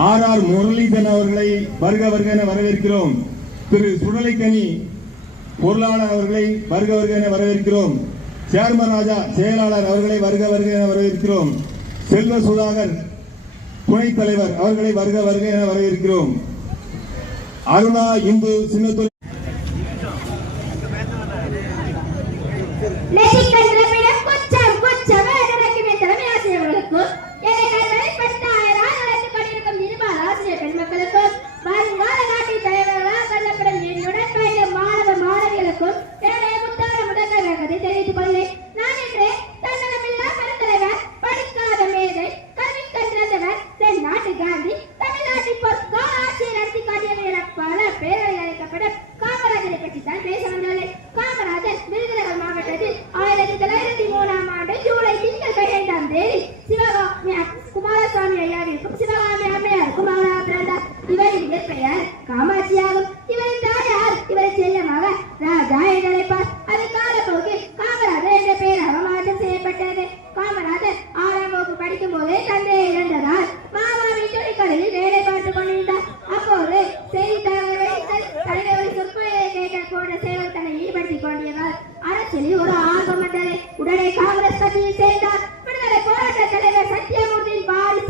R Muralidharan அவர்களை வருக வருக என வரவேற்கிறோம். திரு சுடலைக்கனி பொருளாளர் அவர்களை வருக வருக என வரவேற்கிறோம். சேர்மன் ராஜா செயலாளர் அவர்களை வருக வருக என வரவேற்கிறோம். செல்வ சுதாகர் துணைத் தலைவர் அவர்களை வருக வருக என வரவேற்கிறோம். அருணா இந்து சின்னத்துறை ஒரு ஆர்வம் வந்தது. உடனே காங்கிரஸ் கட்சியில் சேர்ந்தார். விடுதலை போராட்ட தலைவர் சத்தியமூர்த்தியின் பாடி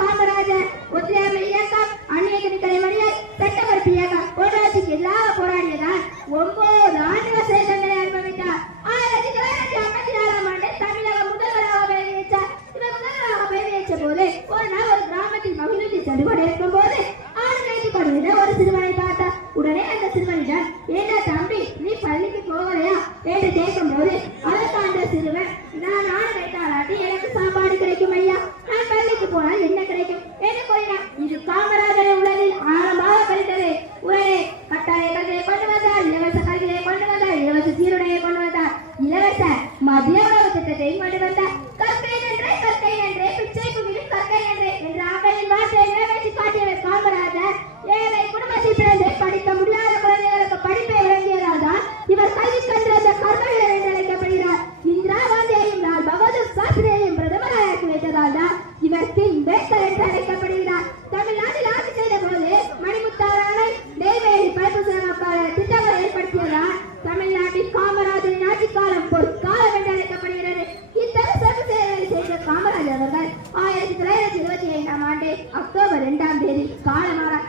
காமராஜர் ஒத்துழையாமை இயக்கம், அந்நிய திணிக்கலை மறியல், சட்டமறுப்பு இயக்கம் போராட்டத்துக்கு எல்லாம் போராடியதால் 9 ஆண்டுகள் சிறை தண்டனை அனுபவித்தார். 1954ஆம் ஆண்டு தமிழக முதல்வராக பதவியேற்றார். இவர் முதல்வராக பதவியேற்ற போது ஒரு நாள் ஒரு கிராமத்தில் மகிழ்ச்சி சென்று கொண்டிருக்கும் போது ஆடு மேய்த்து கொண்டிருந்த ஒரு சிறுவனை பார்த்தார். உடனே அந்த சிறுவனிடம், ஏண்டா தம்பி, நீ பள்ளிக்கு போகலையா என்று கேட்கும் போது அதற்கு அந்த சிறுவன், நான் ஆடு வைத்தாலாட்டி எனக்கு சாப்பாடு கிடைக்கும் ஐயா, நான் பள்ளிக்கு போனால் என்ன கிடைக்கும் என்று கூறினார். இது காமராஜரை உலகில் ஆழமாக பதித்தது. உடனே கட்டாய கல்வியை கொண்டு வந்தார், இலவச கல்வியை கொண்டு வந்தார், இலவச சீருடையை கொண்டு வந்தார், இலவச மதிய உணவு திட்டத்தை கொண்டு வந்தார். கற்கை நன்றே பிச்சை புகிலும் கற்கை நன்றே என்ற அவையின் வார்த்தையை நிறைவேற்றி காட்டியவர் காமராஜர். ஏழை குடும்பத்தில் பிறந்து படிக்க முடியாத குழந்தைகளுக்கு படிப்பை வழங்கியதால் தான் இவர் கல்வி கன்ற கர்மவீரர் என்று அழைக்கப்படுகிறார். இந்திரா காந்தியையும் லால் பகதூர் சாஸ்திரியையும் பிரதமராக ஆக்கி வைத்ததால் தான் இவர் கிங் மேக்கர் என்று அழைக்கப்படுகிறார். தமிழ்நாட்டில் ஆட்சி செய்த போது மணிமுத்தாறு, நெய்வேலி பைப்பு சேவைக்கான திட்டங்களை ஏற்படுத்தியதால் தமிழ்நாட்டில் காமராஜரின் ஆட்சி காலம் பொற்காலம் என்று அழைக்கப்படுகிறது. இத்தகைய சிறப்பு சேவைகளை செய்த காமராஜர் அவர்கள் 1925ஆம் ஆண்டு அக்டோபர் 2ஆம் தேதி காலமானார்.